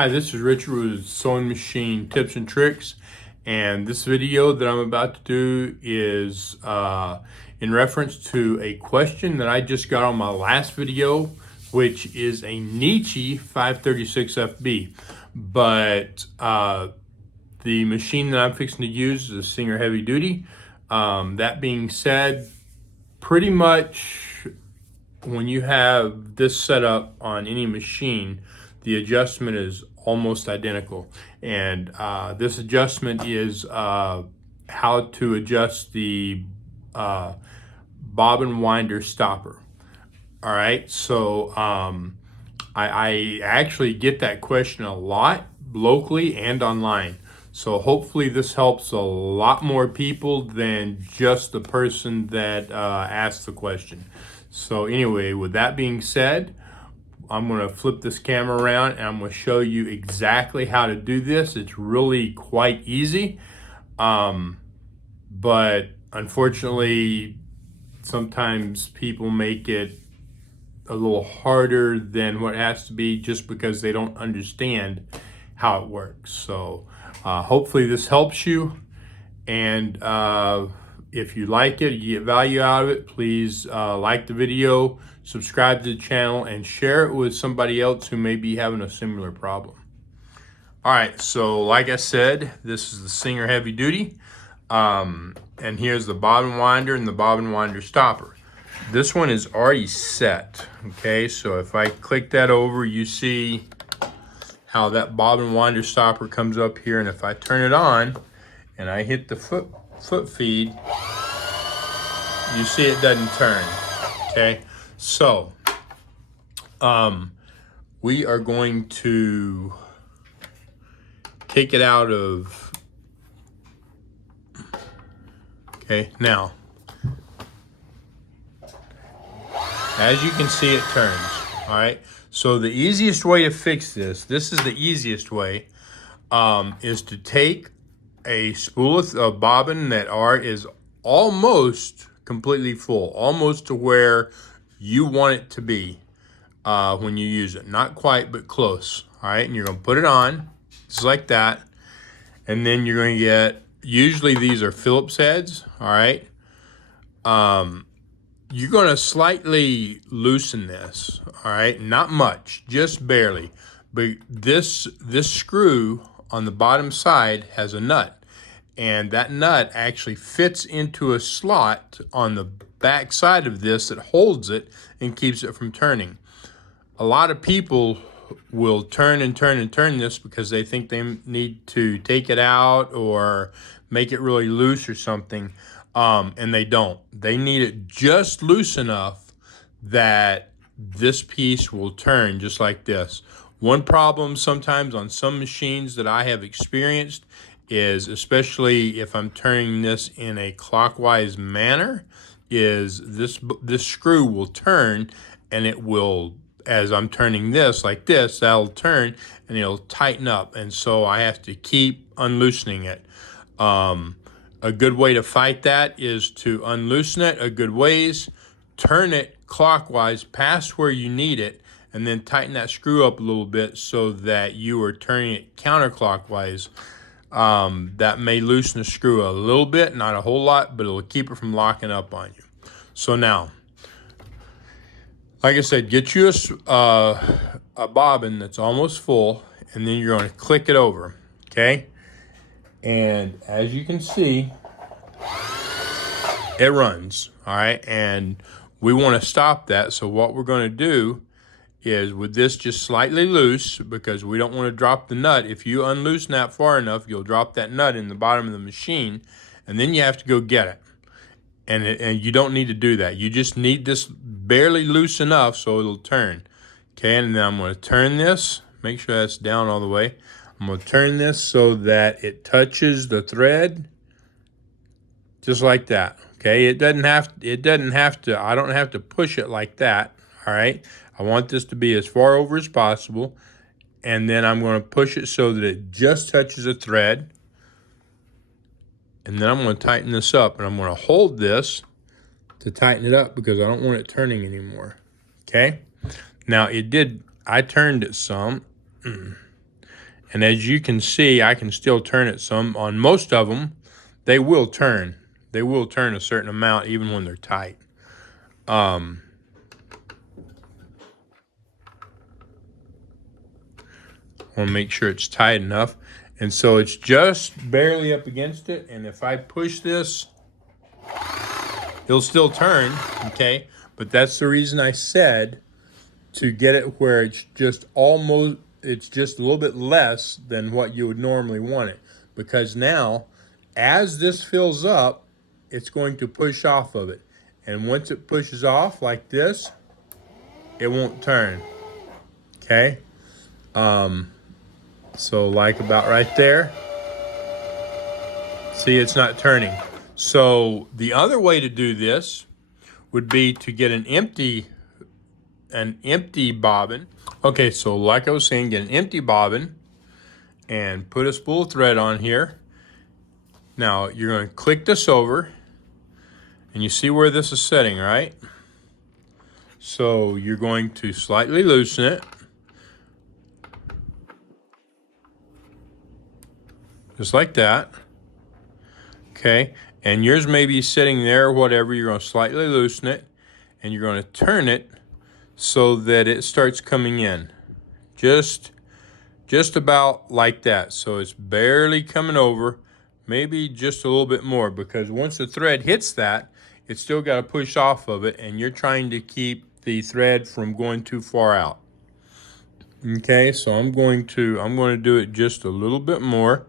Hi, this is Richard with Sewing Machine Tips and Tricks, and this video that I'm about to do is in reference to a question that I just got on my last video, which is a Nietzsche 536FB. But the machine that I'm fixing to use is a Singer Heavy Duty. That being said, pretty much when you have this set up on any machine, the adjustment is almost identical. And this adjustment is how to adjust the bobbin winder stopper. All right, so I actually get that question a lot locally and online. So hopefully this helps a lot more people than just the person that asked the question. So anyway, with that being said, I'm going to flip this camera around and I'm going to show you exactly how to do this. It's really quite easy, but unfortunately sometimes people make it a little harder than what it has to be just because they don't understand how it works. So hopefully this helps you, and if you like it, you get value out of it, please like the video, subscribe to the channel, and share it with somebody else who may be having a similar problem. All right, so like I said, this is the Singer Heavy Duty, and here's the bobbin winder and the bobbin winder stopper. This one is already set, okay? So if I click that over, you see how that bobbin winder stopper comes up here, and if I turn it on and I hit the foot feed, you see it doesn't turn, okay? So we are going to take it out of, okay, now as you can see, it turns. All right, so the easiest way to fix this is the easiest way, is to take a spool of bobbin that is almost completely full, almost to where you want it to be when you use it. Not quite, but close. All right, and you're gonna put it on just like that, and then you're going to get, usually these are Phillips heads. All right, you're going to slightly loosen this. All right, not much, just barely, but this screw on the bottom side has a nut, and that nut actually fits into a slot on the back side of this that holds it and keeps it from turning. A lot of people will turn and turn and turn this because they think they need to take it out or make it really loose or something, and they don't. They need it just loose enough that this piece will turn just like this. One problem sometimes on some machines that I have experienced is, especially if I'm turning this in a clockwise manner, is this screw will turn, and it will, as I'm turning this like this, that'll turn and it'll tighten up, and so I have to keep unloosening it. A good way to fight that is to unloosen it a good ways, turn it clockwise past where you need it, and then tighten that screw up a little bit so that you are turning it counterclockwise. That may loosen the screw a little bit, not a whole lot, but it'll keep it from locking up on you. So now, like I said, get you a bobbin that's almost full, and then you're going to click it over, okay? And as you can see, it runs, all right? And we want to stop that, so what we're going to do is, with this just slightly loose, because we don't want to drop the nut. If you unloosen that far enough, you'll drop that nut in the bottom of the machine, and then you have to go get it. And you don't need to do that. You just need this barely loose enough so it'll turn. Okay, and then I'm going to turn this, make sure that's down all the way. I'm going to turn this so that it touches the thread, just like that. Okay, it doesn't have to, I don't have to push it like that. All right, I want this to be as far over as possible, and then I'm going to push it so that it just touches the thread. And then I'm going to tighten this up, and I'm going to hold this to tighten it up because I don't want it turning anymore. Okay? Now I turned it some. And as you can see, I can still turn it some. On most of them, they will turn. They will turn a certain amount even when they're tight. Want to make sure it's tight enough. And so it's just barely up against it. And if I push this, it'll still turn, okay? But that's the reason I said to get it where it's just almost, it's just a little bit less than what you would normally want it. Because now, as this fills up, it's going to push off of it. And once it pushes off like this, it won't turn, okay? So like about right there, see, it's not turning. So the other way to do this would be to get an empty bobbin. Okay, so like I was saying, get an empty bobbin and put a spool of thread on here. Now you're going to click this over, and you see where this is setting, right? So you're going to slightly loosen it. Just like that. Okay, and yours may be sitting there or whatever. You're going to slightly loosen it, and you're going to turn it so that it starts coming in. Just about like that. So it's barely coming over, maybe just a little bit more, because once the thread hits that, it's still got to push off of it, and you're trying to keep the thread from going too far out. Okay, so I'm going to do it just a little bit more.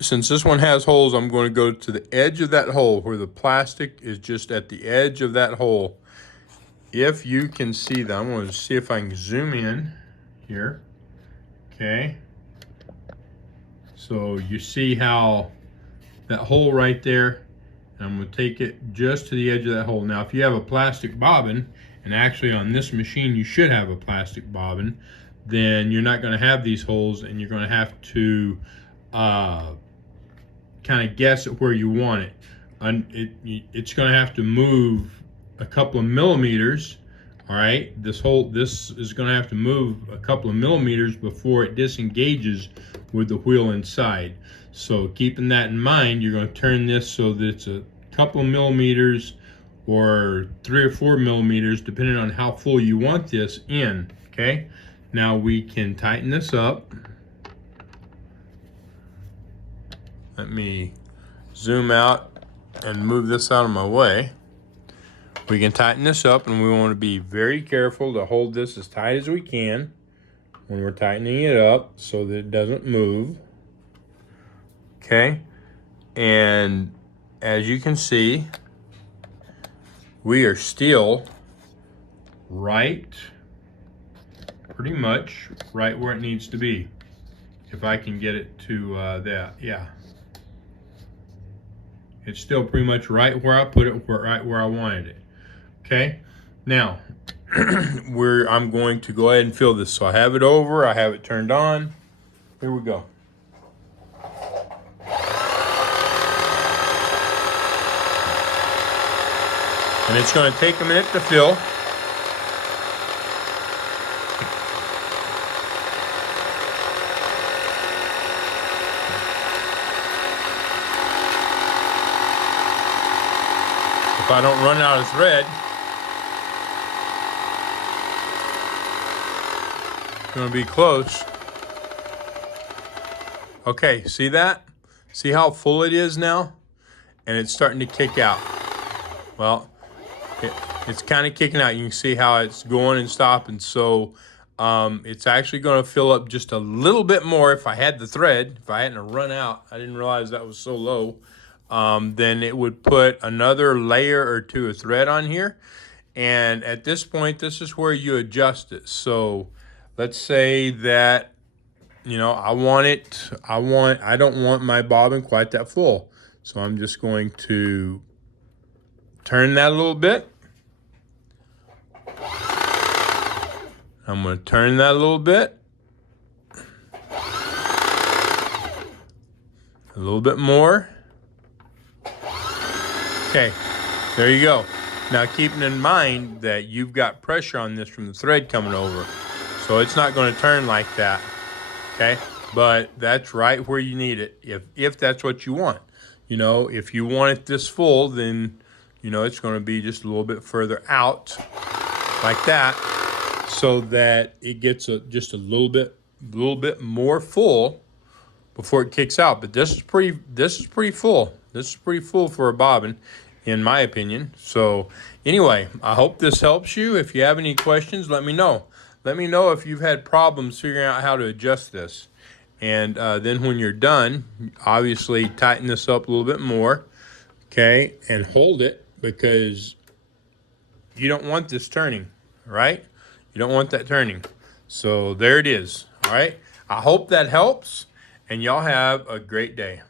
Since this one has holes, I'm going to go to the edge of that hole where the plastic is just at the edge of that hole. If you can see that, I'm going to see if I can zoom in here. Okay. So you see how that hole right there, and I'm going to take it just to the edge of that hole. Now, if you have a plastic bobbin, and actually on this machine you should have a plastic bobbin, then you're not going to have these holes, and you're going to have to kind of guess at where you want it. It's going to have to move a couple of millimeters. All right, this is going to have to move a couple of millimeters before it disengages with the wheel inside. So keeping that in mind, you're going to turn this so that it's a couple of millimeters or 3 or 4 millimeters, depending on how full you want this in. Okay, now we can tighten this up. Let me zoom out and move this out of my way. We can tighten this up, and we want to be very careful to hold this as tight as we can when we're tightening it up so that it doesn't move. Okay, and as you can see, we are still pretty much right where it needs to be. If I can get it to that, yeah. It's still pretty much right where I put it, right where I wanted it. Okay, now I'm going to go ahead and fill this. So I have it over, I have it turned on. Here we go. And it's going to take a minute to fill. If I don't run out of thread, it's going to be close. Okay, see that? See how full it is now? And it's starting to kick out. Well, it's kind of kicking out. You can see how it's going and stopping. So it's actually going to fill up just a little bit more if I had the thread. If I hadn't run out, I didn't realize that was so low. Then it would put another layer or two of thread on here. And at this point, this is where you adjust it. So let's say that, you know, I don't want my bobbin quite that full. So I'm just going to turn that a little bit. I'm going to turn that a little bit. A little bit more. Okay, there you go. Now keeping in mind that you've got pressure on this from the thread coming over. So it's not going to turn like that. okay? But that's right where you need it if that's what you want. You know, if you want it this full, then, you know, it's going to be just a little bit further out like that so that it gets just a little bit more full before it kicks out. But this is pretty full. This is pretty full for a bobbin, in my opinion. So anyway, I hope this helps you. If you have any questions, let me know. Let me know if you've had problems figuring out how to adjust this. And then when you're done, obviously tighten this up a little bit more, okay? And hold it, because you don't want this turning, right? You don't want that turning. So there it is, all right? I hope that helps, and y'all have a great day.